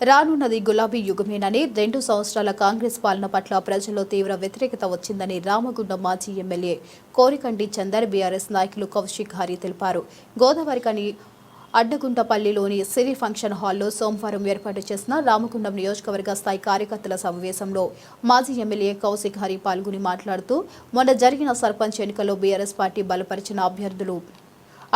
రానున్నది గులాబీ యుగమేనని రెండు సంవత్సరాల కాంగ్రెస్ పాలన పట్ల ప్రజల్లో తీవ్ర వ్యతిరేకత వచ్చిందని రామగుండం మాజీ ఎమ్మెల్యే కోరికండి చందర్ బీఆర్ఎస్ నాయకులు కౌశిక్ హరి తెలిపారు. గోదావరికని అడ్డగుంటపల్లిలోని సిరి ఫంక్షన్ హాల్లో సోమవారం ఏర్పాటు చేసిన రామగుండం నియోజకవర్గ స్థాయి కార్యకర్తల సమావేశంలో మాజీ ఎమ్మెల్యే కౌశిక్ హరి పాల్గొని మాట్లాడుతూ మొన్న జరిగిన సర్పంచ్ ఎన్నికల్లో బీఆర్ఎస్ పార్టీ బలపరిచిన అభ్యర్థులు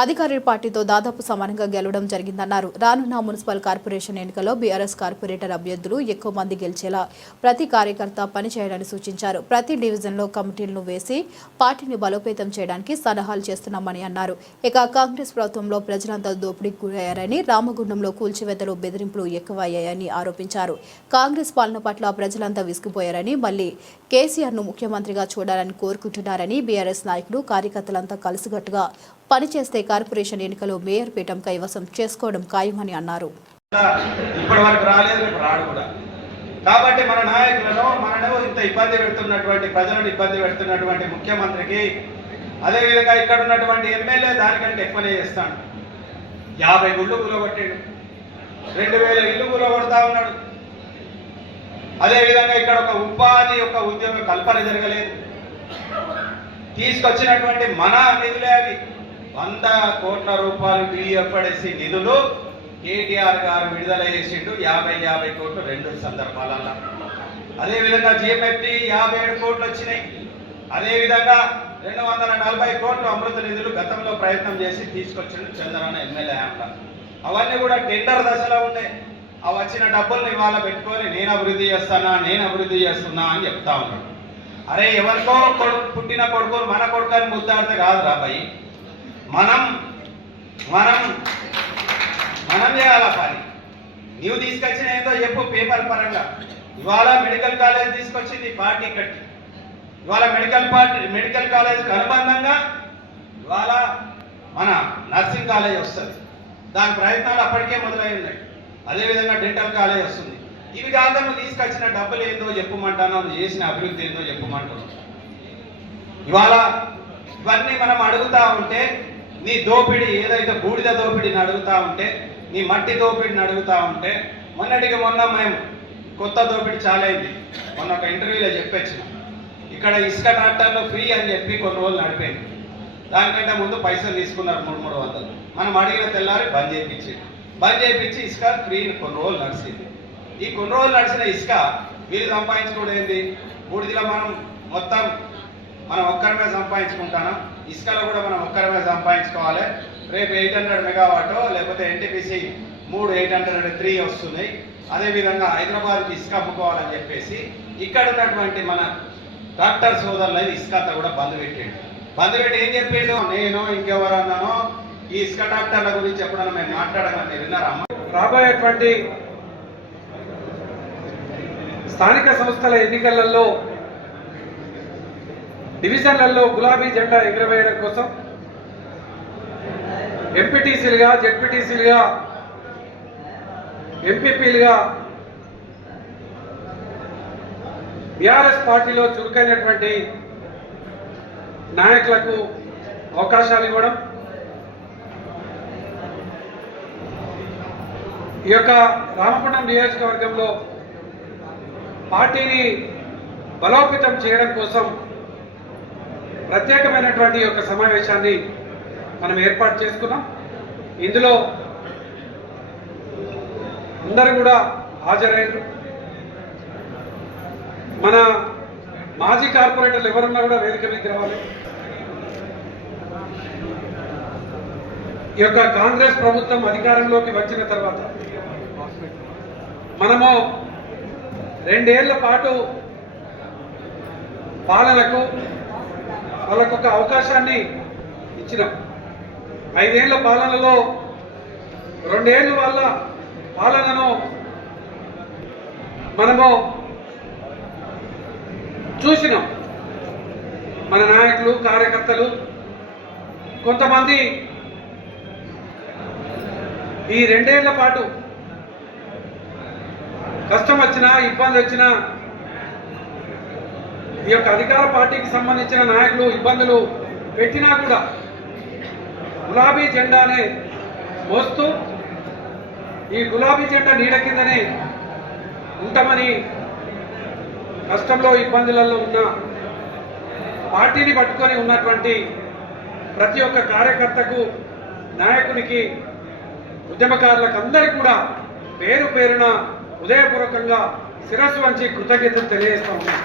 అధికారుల పార్టీతో దాదాపు సమానంగా గెలవడం జరిగిందన్నారు. రానున్న మున్సిపల్ కార్పొరేషన్ ఎన్నికల్లో బీఆర్ఎస్ కార్పొరేటర్ అభ్యర్థులు ఎక్కువ మంది గెలిచేలా ప్రతి కార్యకర్త పనిచేయాలని సూచించారు. ప్రతి డివిజన్లో కమిటీలను వేసి పార్టీని బలోపేతం చేయడానికి సలహాలు చేస్తున్నామని అన్నారు. ఇక కాంగ్రెస్ ప్రభుత్వంలో ప్రజలంతా దోపిడీకి గురయ్యారని రామగుండంలో కూల్చివేతలు బెదిరింపులు ఎక్కువయ్యాయని ఆరోపించారు. కాంగ్రెస్ పాలన పట్ల ప్రజలంతా విసిగిపోయారని మళ్ళీ కేసీఆర్ను ముఖ్యమంత్రిగా చూడాలని కోరుకుంటున్నారని బీఆర్ఎస్ నాయకులు కార్యకర్తలంతా కలిసికట్టుగా పనిచేస్తే కార్పొరేషన్ ఎన్నికలో మేయర్ పీఠం కైవసం చేసుకోవడం ఖాయమని అన్నారు. రాలేదు రాడు కూడా. కాబట్టి మన నాయకులను మనను ఇంత ఇబ్బంది పెడుతున్నటువంటి ప్రజలను ఇబ్బంది పెడుతున్నటువంటి ముఖ్యమంత్రికి అదేవిధంగా ఇక్కడ ఉన్నటువంటి ఎమ్మెల్యే దానికంటే ఎక్కువనే చేస్తాడు. యాభై గుళ్ళు కూలగొట్టాడు. రెండు వేల ఇల్లు కూలగొడతా ఉన్నాడు. అదేవిధంగా ఇక్కడ ఒక ఉపాధి యొక్క ఉద్యోగ కల్పన జరగలేదు. తీసుకొచ్చినటువంటి మన నిధులే అవి. వంద కోట్ల రూపాయలు బియ్యపడేసి నిధులు కేటీఆర్ గారు విడుదల చేసిండు. యాభై యాభై కోట్లు రెండు సందర్భాలలో అదేవిధంగా జిఎంఎఫ్టి యాభై ఏడు కోట్లు వచ్చినాయి. అదేవిధంగా రెండు వందల నలభై కోట్లు అమృత నిధులు గతంలో ప్రయత్నం చేసి తీసుకొచ్చిండు చంద్రన్న ఎమ్మెల్యే హయాంలో అవన్నీ కూడా టెండర్ దశలో ఉండే. ఆ వచ్చిన డబ్బుల్ని ఇవాళ పెట్టుకొని నేను అభివృద్ధి చేస్తానా నేను అభివృద్ధి చేస్తున్నా అని చెప్తా ఉన్నాడు. అరే ఎవరికో కొడుకు పుట్టిన కొడుకు మన కొడుకు అని ముద్దాడితే కాదు రాబాయి మనం మనం మనం చేయాల పని? నీవు తీసుకొచ్చిన ఏదో చెప్పు పేపర్ పరంగా. ఇవాళ మెడికల్ కాలేజ్ తీసుకొచ్చింది పార్టీ కట్టి ఇవాళ మెడికల్ పార్టీ మెడికల్ కాలేజ్కి అనుబంధంగా ఇవాళ మన నర్సింగ్ కాలేజ్ వస్తుంది. దాని ప్రయత్నాలు అప్పటికే మొదలై ఉన్నాయి అదేవిధంగా డెంటల్ కాలేజ్ వస్తుంది. ఇవి కాక నువ్వు తీసుకొచ్చిన డబ్బులు ఏందో చెప్పమంటాను నువ్వు చేసిన అభివృద్ధి ఏందో చెప్పమంటాను. ఇవాళ ఇవన్నీ మనం అడుగుతా ఉంటే నీ దోపిడి ఏదైతే బూడిద దోపిడిని అడుగుతా ఉంటే నీ మట్టి దోపిడిని అడుగుతా ఉంటే మొన్నటికి మొన్న మేము కొత్త దోపిడి చాలైంది మొన్న ఒక ఇంటర్వ్యూలో చెప్పొచ్చిన. ఇక్కడ ఇసుక ట్రాక్టర్లో ఫ్రీ అని చెప్పి కొన్ని రోజులు నడిపోయింది దానికంటే ముందు పైసలు తీసుకున్నారు మూడు మూడు వందలు. మనం అడిగిన తెల్లారి బంద్ చేయించి బంద్ చేయించి ఇసుక ఫ్రీ కొన్ని రోజులు నడిచింది. ఈ కొన్ని రోజులు నడిచిన ఇసుక వీళ్ళు సంపాదించుకోవడం ఏంది బూడిదిలో మనం మొత్తం మనం ఒక్కరిమే సంపాదించుకుంటాను? ఇసుకలో కూడా మనం ఒక్కరిమే సంపాదించుకోవాలి. రేపు ఎయిట్ హండ్రెడ్ మెగావాటో లేకపోతే ఎన్టీపీసీ మూడు ఎయిట్ హండ్రెడ్ త్రీ వస్తున్నాయి. అదేవిధంగా హైదరాబాద్కి ఇసుక అమ్ముకోవాలని చెప్పేసి ఇక్కడ ఉన్నటువంటి మన డాక్టర్ సోదరులు ఇసుక అంతా కూడా బంద్ పెట్టిండు బంద్ పెట్టి ఏం చెప్పిండు? నేను ఇంకెవరన్నానో ఈ ఇసుక డాక్టర్ల గురించి ఎప్పుడన్నా మేము మాట్లాడమని మీరు విన్నారా? రాబోయేటువంటి స్థానిక సంస్థల ఎన్నికలలో డివిజన్లలో గులాబీ జెండా ఎగురవేయడం కోసం ఎంపీటీసీలుగా జెడ్పీటీసీలుగా ఎంపీపీలుగా బీఆర్ఎస్ పార్టీలో చురుకైనటువంటి నాయకులకు అవకాశాలు ఇవ్వడం ఈ యొక్క రామగుండం నియోజకవర్గంలో పార్టీని బలోపేతం చేయడం కోసం ప్రత్యేకమైనటువంటి యొక్క సమావేశాన్ని మనం ఏర్పాటు చేసుకున్నాం. ఇందులో అందరూ కూడా హాజరయ్యారు. మన మాజీ కార్పొరేటర్లు ఎవరున్నా కూడా వేదిక మీద రావాలి. ఈ యొక్క కాంగ్రెస్ ప్రభుత్వం అధికారంలోకి వచ్చిన తర్వాత మనము రెండేళ్ళ పాటు పాలనకు వాళ్ళకు ఒక అవకాశాన్ని ఇచ్చినాం. ఐదేళ్ళ పాలనలో రెండేళ్ళ వాళ్ళ పాలనను మనము చూసినాం. మన నాయకులు కార్యకర్తలు కొంతమంది ఈ రెండేళ్ళ పాటు కష్టం వచ్చినా ఇబ్బంది వచ్చినా ఈ యొక్క అధికార పార్టీకి సంబంధించిన నాయకులు ఇబ్బందులు పెట్టినా కూడా గులాబీ జెండానే మోస్తూ ఈ గులాబీ జెండా నీడ కిందనే ఉంటామని కష్టంలో ఇబ్బందులలో ఉన్న పార్టీని పట్టుకొని ఉన్నటువంటి ప్రతి ఒక్క కార్యకర్తకు నాయకునికి ఉద్యమకారులకు అందరికీ కూడా పేరు పేరున హృదయపూర్వకంగా శిరస్సు వంచి కృతజ్ఞతలు తెలియజేస్తా ఉన్నాను